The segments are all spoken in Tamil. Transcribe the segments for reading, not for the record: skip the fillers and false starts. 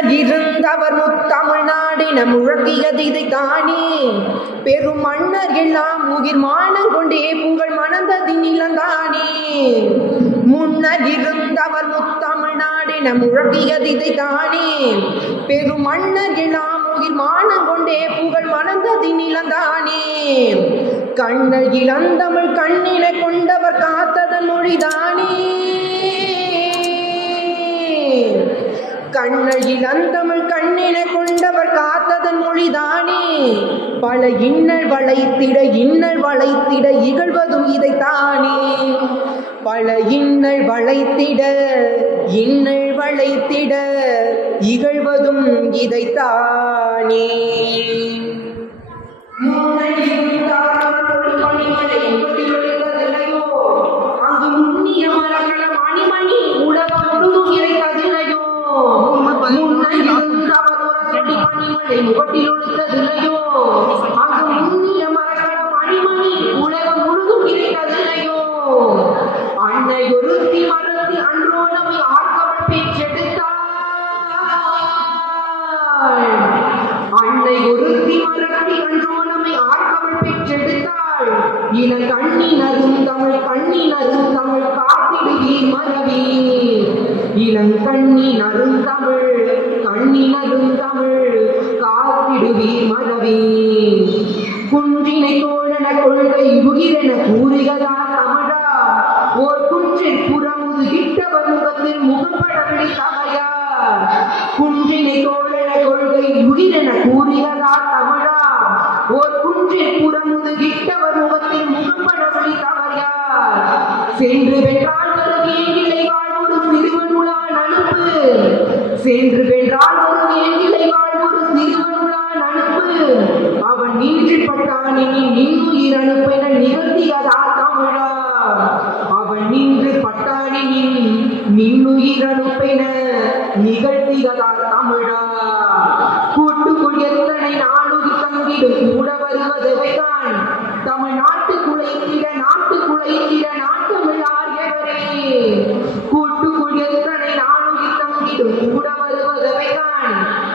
முன்னகிருந்தவர் முத்தமிழ்நாடின முழக்கியது இதைத்தானே பெரும் மன்னர் எல்லாம் உயிர் மானம் கொண்டே புகழ் மணந்தது நிலந்தானே. முன்னகிருந்தவர் முத்தமிழ்நாடின முழக்கியது இதைத்தானே பெரும் மன்னர் எல்லாம் உயிர் மானம் கொண்டே புகழ் மணந்தது நிலந்தானே. கண்ணல் இளந்தமிழ் கண்ணின கொண்டவர் காத்ததன் மொழிதானே. கண்ணல் இளந்தமிழ் கண்ணின கொண்டவர் காத்ததன் மொழிதானே. பல இன்னல் வளைத்திட இகழ்வதும் இதைத்தானே. பல இன்னல் வளைத்திட இகழ்வதும் இதைத்தானே. அங்கு முன்னிய மரங்கள மணிமணி உலகம் முழுதும் இறைத்ததில்லையோ. முகட்டில் ஒழுத்ததில்லையோ. அங்கு முன்னிய மரங்கள மணிமணி உலகம் முழுதும் இறைத்ததில்லையோ. அன்னை ஒருத்தி மறத்தி அன்றோ நம்மை ஆர்க்கவள் பேச்செடுத்தாள். அன்னை ஒருத்தி மறத்தி அன்றோ நம்மை ஆர்க்கவள் பேச்செடுத்தாள். இளங்கண்ணினரும் தமிழ் காத்திடுவீர் மரவி. இளங்கண்ணினரும் தமிழ் காத்திடுவீர் மரவி. குன்றினை தோழன கொள்கை உயிரென கூறுகதா தமிழா. ஓர் குன்றில் புறமுதுகிட்டவர் முகத்தில் முகப்படவில்லை தகையார். குன்றினை தோழன கொள்கை உயிரென கூறுகதா தமிழா. ஓர் குன்றில் புறமுதுகிட்டவர் முகத்தில் முகப்படவில்லை தகையார். சென்று வென்றால் வரும் ஏங்கிலை வாழ்வொரு சிறுவனுளான் அனுப்பு. சென்று வென்றால் வரும் ஏங்கிலை வாழ்வொரு சிறுவனுளான் அனுப்பு. அவன் நீற்றில் பட்டானே நின்னுயிர் அனுப்பென நிகழ்த்தியதா தமிழா. அவன் நின்று பட்டானே நின்னுயிர் அனுப்பென நிகழ்த்தியதா தமிழா. கூட்டுக்குள் எத்தனை நாளுயிர் தங்கிடும் கூட வருவதைதான். தமிழ்நாட்டு குலைத்திட நாட்டமிழார் எவரே. கூட்டுக்குள் எத்தனை நாளுயிர் தங்கிடும் கூட வருவதைதான்.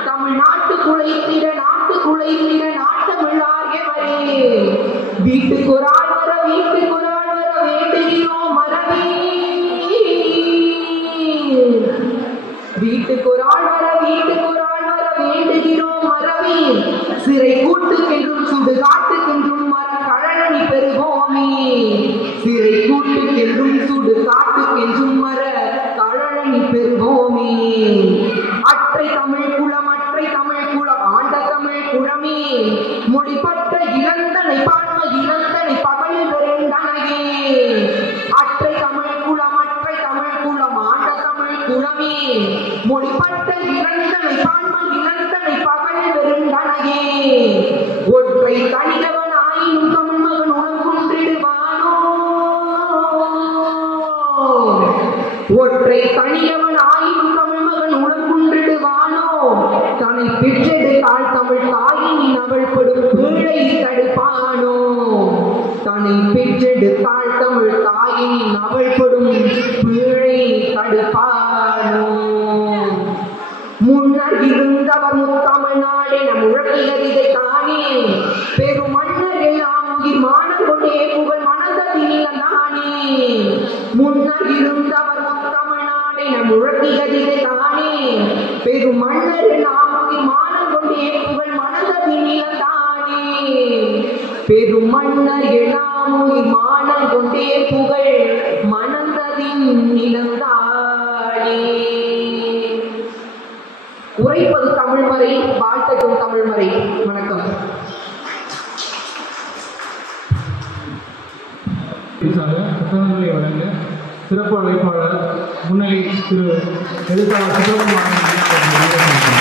தமிழ்நாட்டு குலைத்திட நாட்டமிழார் எவரே. வீட்டுக்குறாள் வர வேண்டுகிறோம் மரபே. வீட்டுக்குறாள் வர வேண்டுகிறோம் மரபே. சிறை கூட்டுக்கென்றும் சுடு காட்டுக்கென்றும் மரக்கழனி பெறுவோமே. சிறை கூட்டுக்கென்றும் சுடு காட்டுக்கென்றும் மரக்கழனி பெறுவோமே. அற்றை தமிழ் குளம் ஆண்ட தமிழ் குளமே. மொழிப்பட்ட இளந்தனை பகல் வெறுந்தனையே. அற்றை தமிழ் குளம் ஆண்ட தமிழ் குளமே. மொழிப்பட்ட இளந்தனை பகல் வெறுந்தனையே. ஒற்றை தனியவன் ஆயினும் தமிழ் மகன் உணர்குன்றிடுவானோ. ஒற்றை தனியவன் ஆயினும் தமிழ் மகன் உணர்குன்றிடுவானோ. தன்னை பெற்றெடுத்தால் தமிழ் தாயின் அவள் படும் பிழை தடுப்பானோ. தன்னை பெற்றெடுத்தால் தமிழ் தாயின் அவள் படும் பிழை தடுப்பானோ. முன்னர் இருந்தவர் முத்தமிழ்நாடின முழக்கியது இதைத்தானே பெரும் மன்னர் எல்லாம் உயிர் மானம் கொண்டே புகழ் மணந்தது நிலந்தானே. முன்னர் இருந்தவர் முத்தமிழ்நாடின முழக்கியது இதைத்தானே பெரும் மன்னர் எல்லாம் உயிர் மானம் கொண்டே புகழ் மணந்தது நிலந்தானே. பெரும் மன்னர் எல்லாம் உயிர் மானம் கொண்டே புகழ் மணந்ததின் நிலந்தானே. உரைப்பது தமிழ்மறை, வாழ்த்தட்டும் தமிழ்மறை. வணக்கம். புத்தகங்களை வழங்க சிறப்பு அழைப்பாளர் முன்னிலை திரு எழுத்தாளர் சுப்பிரமணியன்